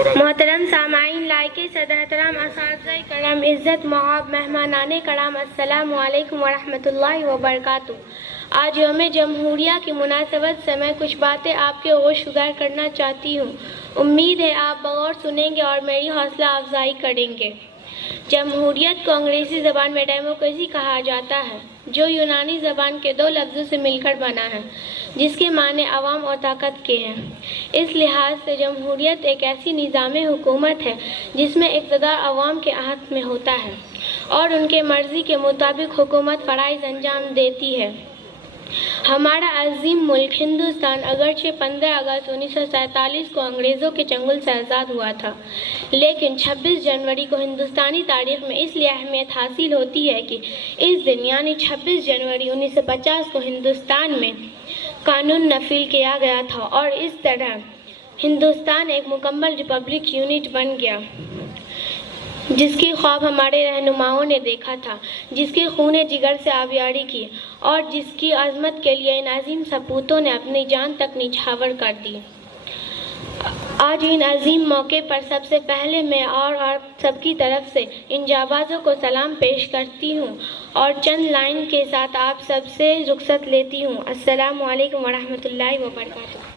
मोहतरम सामाईन, लायके सदहतराम असातिज़ाए करम, इज़्ज़त मआब मेहमानाने करम, अस्सलामु अलैकुम वरहमतुल्लाहि वबरकातुहू। आज यौम जमहूरिया की मुनासबत से मैं कुछ बातें आपके होशगुजार करना चाहती हूँ। उम्मीद है आप बगौर सुनेंगे और मेरी हौसला अफजाई करेंगे। जमहूरियत को अंग्रेज़ी ज़बान में डेमोक्रेसी कहा जाता है, जो यूनानी ज़बान के दो लफ्ज़ों से मिलकर बना है, जिसके माने अवाम और ताकत के हैं। इस लिहाज से जमहूरियत एक ऐसी निज़ाम हुकूमत है जिसमें इक़्तिदार अवाम के हाथ में होता है और उनके मर्ज़ी के मुताबिक हुकूमत फ़राइज़ अंजाम देती है। हमारा अज़ीम मुल्क हिंदुस्तान अगरचे 15 अगस्त 1947 को अंग्रेज़ों के चंगुल से आज़ाद हुआ था, लेकिन 26 जनवरी को हिंदुस्तानी तारीख़ में इसलिए अहमियत हासिल होती है कि इस दिन यानी 26 जनवरी 1950 को हिंदुस्तान में कानून नाफिज किया गया था और इस तरह हिंदुस्तान एक मुकम्मल रिपब्लिक यूनिट बन गया, जिसकी ख्वाब हमारे रहनुमाओं ने देखा था, जिसके खूने जिगर से आबियारी की और जिसकी अज़मत के लिए इन अजीम सपूतों ने अपनी जान तक निछावर कर दी। आज इन अजीम मौके पर सबसे पहले मैं और आप सबकी तरफ से इन जाबाज़ों को सलाम पेश करती हूँ और चंद लाइन के साथ आप सबसे रुखसत लेती हूँ। अस्सलामु अलैकुम वरहमतुल्लाहि वबरकातुहू।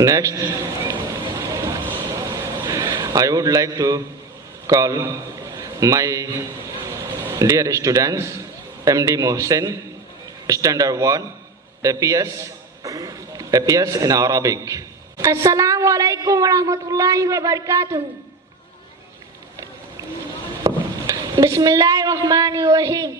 Next, I would like to call my dear students, MD Mohsen, Standard 1, APS in Arabic. Assalamu alaikum warahmatullahi wabarakatuh. Bismillahirrahmanirrahim.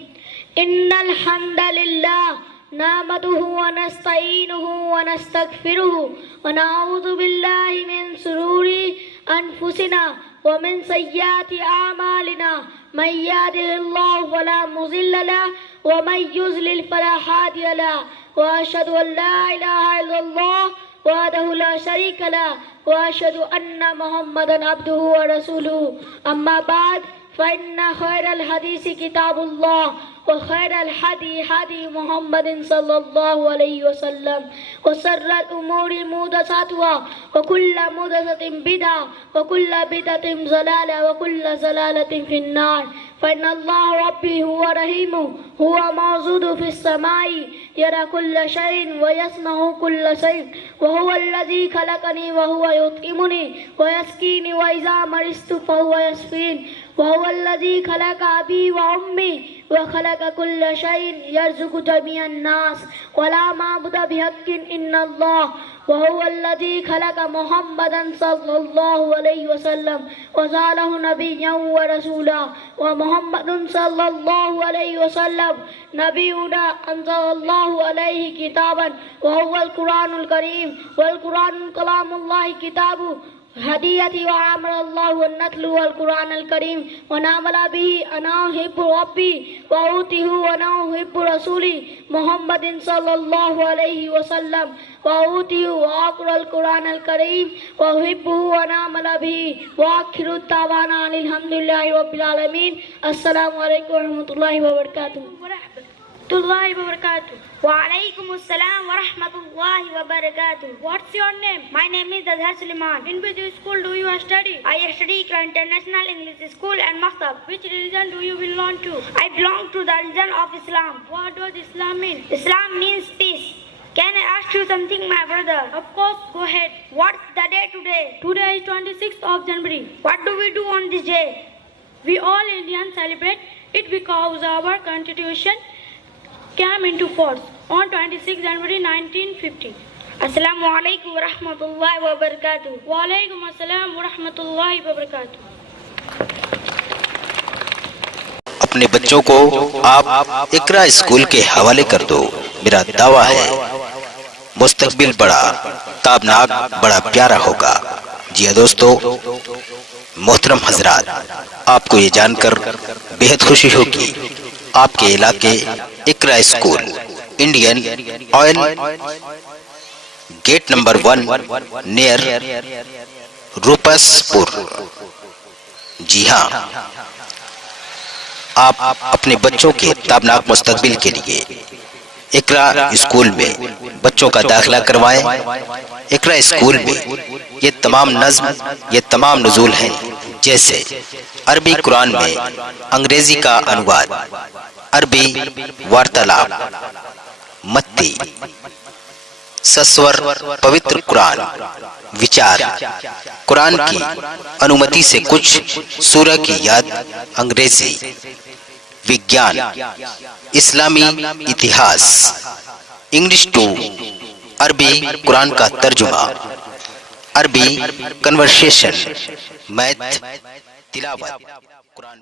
Innal hamdalillah नहमदुहु व नस्तईनुहु व नस्तगफिरुहु व नऊज़ु बिल्लाहि मिन शुरूरि अनफुसिना व मिन सय्यिआति अअमालिना मन यहदिहिल्लाहु फला मुज़िल्ल लहु व मन युज़लिल फला हादिय लहु व अशहदु अन ला इलाहा इल्लल्लाह वहदहु ला शरीक लहु व अशहदु अन्ना मुहम्मदन अब्दुहु व रसूलुहु। अम्मा बाद फ़इन्न खैरल हदीस किताबुल्लाह व खैरल हदी हदी मुहम्मदिन सल्लल्लाहु अलैहि वसल्लम व शर्रल उमूरि मुहदसातुहा व कुल्लु मुहदसतिन बिदअ व कुल्लु बिदअतिन ज़लाला व कुल्लु ज़लालतिन फिन्नार। फ़इन्नल्लाह रब्बी हुवा रहीमु हुवा मौजूदु फिस समाई यरा कुल्ल शैइन व यस्मअु कुल्ल शैइन व हुवल्लज़ी खलक़नी व हुवा युतइमुनी व यस्कीनी व इज़ा मरिज़्तु फ़हुवा यशफ़ीन व हुवल्लज़ी खलक़ अबी व उम्मी व खलक़ कुल्ल शैइन यरज़ुक़ु जमीअन नास व ला माबुदा बिहक़्क़िन इल्लल्लाह व हुवल्लज़ी खलक़ मुहम्मदन सल्लल्लाहु अलैहि वसल्लम व ज़ालहु नबिय्यन व रसूला व मुहम्मदुन सल्लल्लाहु अलैहि वसल्लम नबियुना अंज़लल्लाहु अलैहि किताबन व हुवल कुरानुल करीम वल कुरानु कलामुल्लाहि किताबु हदीयती व अमरल्लाहु अन नत्लु अल कुरानल करीम व नामला बिही अना हिब्बु रब्बी व ऊतिहु व अना हिब्बु रसूली मुहम्मदिन सल्लल्लाहु अलैहि वसल्लम व ऊतिहु व अक़रअल कुरानल करीम व हिब्बुहु व नामला बिही व आखिरु दावाना अनिल हम्दुलिल्लाहि रब्बिल आलमीन। अस्सलामु अलैकुम व रहमतुल्लाहि व बरकातुहू। Walaikum assalam wa rahmatullahi wa barakatuh. What's your name? My name is Azhar Suleiman. In which school do you study? I study International English School and Maktab. Which religion do you belong to? I belong to the religion of Islam. What does Islam mean? Islam means peace. Can I ask you something, my brother? Of course, go ahead. What's the day today? Today is 26th of January. What do we do on this day? We all Indians celebrate it because our constitution came into force on 26 January 1950. Assalamu alaikum wa rahmatullahi wa barakatuh. Wa alaikum assalam wa rahmatullahi wa barakatuh. अपने बच्चों को आप इकरा school के हवाले कर दो। मेरा दावा है मुस्तकबिल बड़ा ताबनाक बड़ा प्यारा होगा। जी हाँ दोस्तों, मोहतरम हजरात, आपको ये जानकर बेहद खुशी होगी आपके इलाके Iqra school Indian oil gate number 1 near Rupaspur. जी हाँ, आप अपने बच्चों के ताबनाक मुस्तकबिल के लिए इकरा स्कूल में बच्चों का दाखिला करवाएं। इकरा स्कूल में ये तमाम नज़्म, ये तमाम नुज़ूल हैं, जैसे अरबी कुरान में अंग्रेजी का अनुवाद, अरबी वार्तालाप, मत्ती, सस्वर, पवित्र कुरान, विचार, कुरान की अनुमति से कुछ सूरह की याद अंग्रेजी, विज्ञान, इस्लामी इतिहास, इंग्लिश टू अरबी कुरान का तर्जुमा, अरबी कन्वर्सेशन, मैथ, तिलावत, कुरान